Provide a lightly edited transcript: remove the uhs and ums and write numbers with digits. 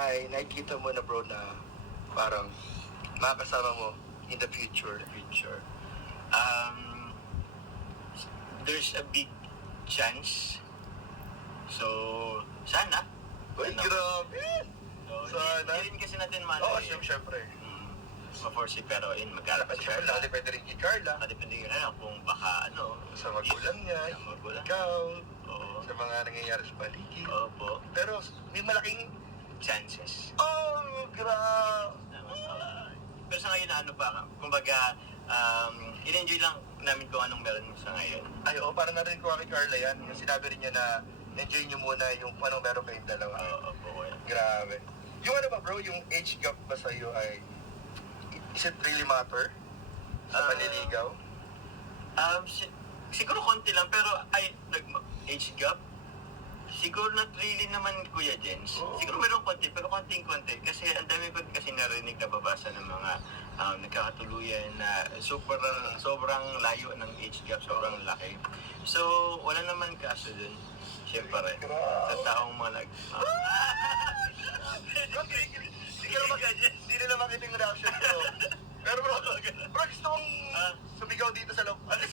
ay nakikita mo na bro na parang makakasama mo in the future? Um, there's a big chance. So, sana. Uy, Ano? grabe! So, Sana. Hindi rin kasi natin Oo, eh. syempre. Ma-force pero in magkano pa si Siyempre, Carla. nakadepende rin kay Carla. Nakadepende yun kung baka Sa magulang niya, Sa magulang. ikaw, Oo. sa mga nangyayari sa paligid. Opo. Pero may malaking... Chances. Oh, grabe! Pero sa ngayon, ano pa, kumbaga, in-enjoy lang namin kung anong meron sa ngayon. Ay, oo, parang narinig ko kay Carla yan. Yung sinabi rin niya na enjoy niyo muna yung kung anong meron kayong dalawa. Opo, kuya. Grabe. Yung ano ba bro, yung age gap ba sa'yo ay... Is it really matter? Sa panliligaw? Siguro konti lang, pero age gap, siguro not really naman, Kuya Jens. Oo. Siguro meron konti, pero konting-konti. Kasi ang dami ko kasi narinig na babasa ng mga nagkakatuluyan na sobrang layo ng age gap, sobrang laki. So, wala naman kaso dun. Siyempre, sa taong mga Hindi nila makita yung reaction ko. Pero bro, gusto mong sumigaw dito sa loob. Ano